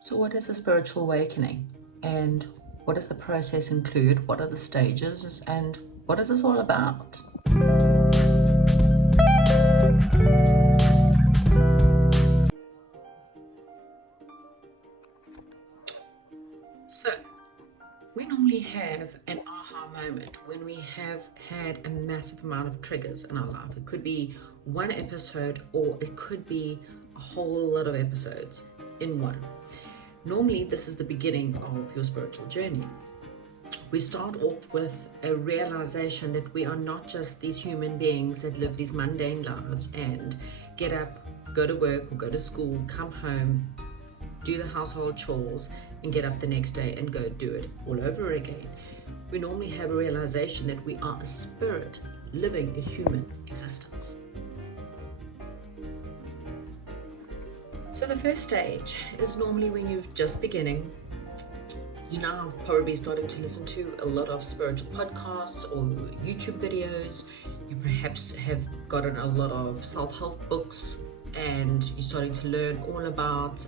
So what is a spiritual awakening, and what does the process include? What are the stages, and what is this all about? So we normally have an aha moment when we have had a massive amount of triggers in our life. It could be one episode, or it could be a whole lot of episodes in one. Normally, this is the beginning of your spiritual journey. We start off with a realization that we are not just these human beings that live these mundane lives and get up, go to work or go to school, come home, do the household chores, and get up the next day and go do it all over again. We normally have a realization that we are a spirit living a human existence. So the first stage is normally when you're just beginning. You're now probably starting to listen to a lot of spiritual podcasts or YouTube videos. You perhaps have gotten a lot of self-help books, and you're starting to learn all about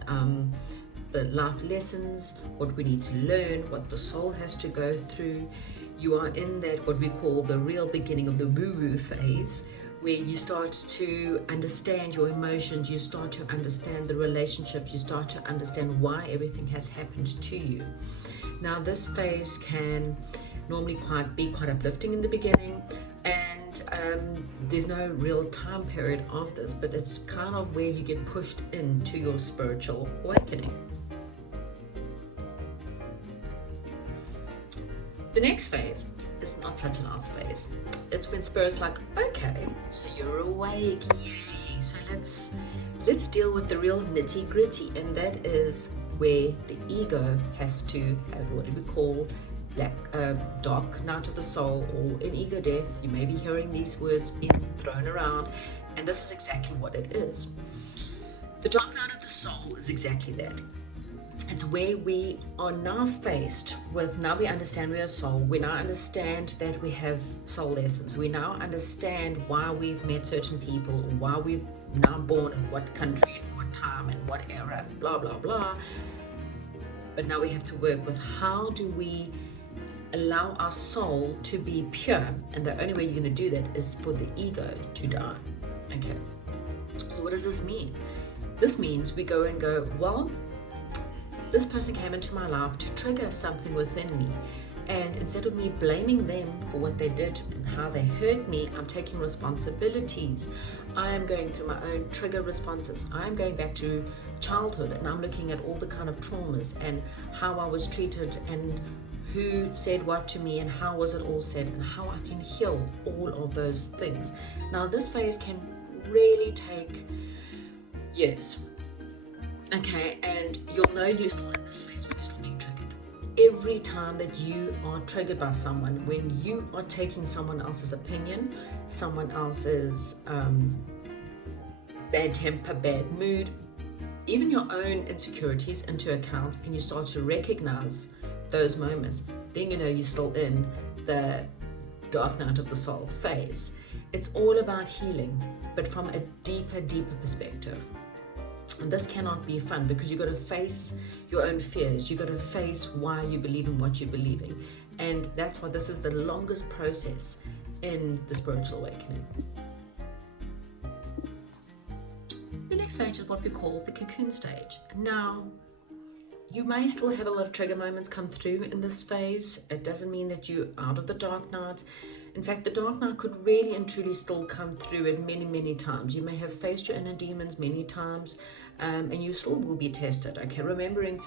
the life lessons, what we need to learn, what the soul has to go through. You are in that what we call the real beginning of the woo-woo phase, where you start to understand your emotions, you start to understand the relationships, you start to understand why everything has happened to you. Now this phase can normally be quite uplifting in the beginning, and there's no real time period of this, but it's kind of where you get pushed into your spiritual awakening. The next phase is not such a nice phase. It's when spirit's like, okay, so you're awake, yay. So let's deal with the real nitty gritty, and that is where the ego has to have what we call dark night of the soul, or in ego death. You may be hearing these words being thrown around, and this is exactly what it is. The dark night of the soul is exactly that. It's where we are now faced with, now we understand we are soul, we now understand that we have soul lessons, we now understand why we've met certain people, or why we've now born in what country, in what time, and what era, blah, blah, blah. But now we have to work with, how do we allow our soul to be pure? And the only way you're going to do that is for the ego to die. Okay, so what does this mean? This means we go and go, well, this person came into my life to trigger something within me, and instead of me blaming them for what they did and how they hurt me, I'm taking responsibilities. I am going through my own trigger responses. I'm going back to childhood, and I'm looking at all the kind of traumas and how I was treated, and who said what to me, and how was it all said, and how I can heal all of those things. Now this phase can really take years. Okay, and you'll know you're still in this phase when you're still being triggered. Every time that you are triggered by someone, when you are taking someone else's opinion, someone else's bad temper, bad mood, even your own insecurities into account, and you start to recognize those moments, then you know you're still in the dark night of the soul phase. It's all about healing, but from a deeper perspective. And this cannot be fun, because you've got to face your own fears. You've got to face why you believe in what you're believing. And that's why this is the longest process in the spiritual awakening. The next stage is what we call the cocoon stage. Now, you may still have a lot of trigger moments come through in this phase. It doesn't mean that you're out of the dark night. In fact, the dark night could really and truly still come through at many times. You may have faced your inner demons many times, and you still will be tested. Okay, remembering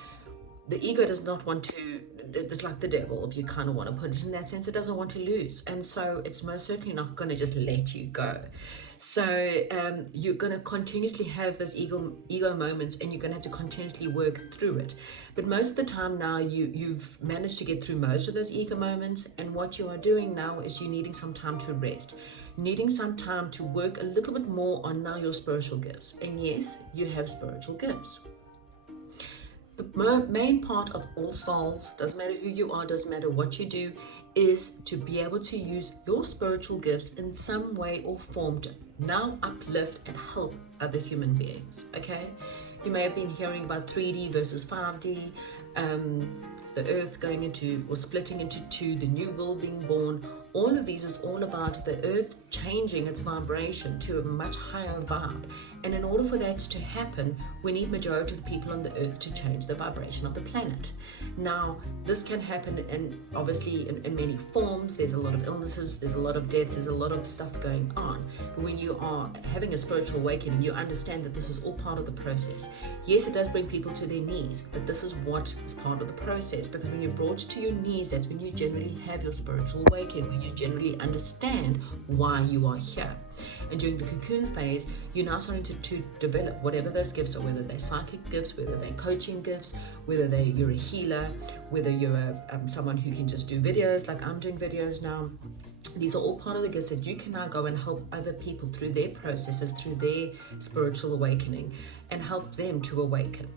the ego does not want to, it's like the devil, if you kind of want to put it in that sense. It doesn't want to lose, and so it's most certainly not going to just let you go. So you're going to continuously have those ego moments, and you're going to have to continuously work through it. But most of the time now, you've managed to get through most of those ego moments, and what you are doing now is you're needing some time to rest, needing some time to work a little bit more on now your spiritual gifts. And yes, you have spiritual gifts. The main part of all souls, doesn't matter who you are, doesn't matter what you do, is to be able to use your spiritual gifts in some way or form to now uplift and help other human beings. Okay, You may have been hearing about 3D versus 5D, the earth going into or splitting into two, the new world being born. All of these is all about the earth changing its vibration to a much higher vibe. And in order for that to happen, we need majority of the people on the earth to change the vibration of the planet. Now, this can happen obviously in many forms. There's a lot of illnesses, there's a lot of deaths, there's a lot of stuff going on. But when you are having a spiritual awakening, you understand that this is all part of the process. Yes, it does bring people to their knees, but this is what is part of the process. Because when you're brought to your knees, that's when you generally have your spiritual awakening, when you generally understand why you are here. And during the cocoon phase, you're now starting to develop whatever those gifts are, whether they're psychic gifts, whether they're coaching gifts, whether you're a healer, whether you're someone who can just do videos like I'm doing videos now. These are all part of the gifts that you can now go and help other people through their processes, through their spiritual awakening, and help them to awaken.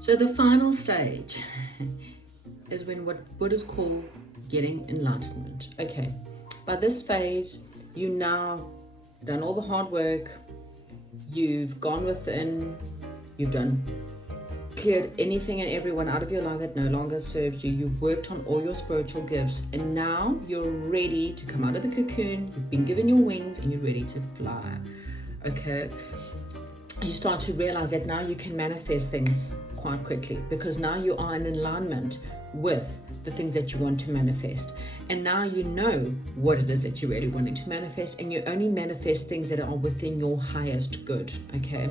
So the final stage is when what Buddhists call getting enlightenment. Okay, by this phase, you now done all the hard work, you've gone within, you've cleared anything and everyone out of your life that no longer serves you, you've worked on all your spiritual gifts, and now you're ready to come out of the cocoon, you've been given your wings, and you're ready to fly. Okay, you start to realize that now you can manifest things quite quickly, because now you are in alignment with the things that you want to manifest. And now you know what it is that you're really wanting to manifest, and you only manifest things that are within your highest good. Okay,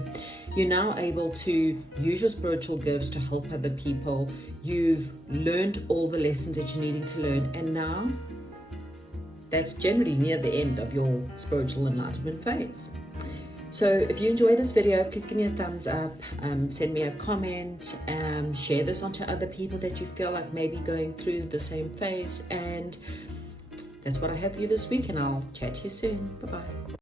you're now able to use your spiritual gifts to help other people. You've learned all the lessons that you're needing to learn, and now that's generally near the end of your spiritual enlightenment phase. So if you enjoyed this video, please give me a thumbs up, send me a comment, share this onto other people that you feel like may be going through the same phase. And that's what I have for you this week, and I'll chat to you soon. Bye-bye.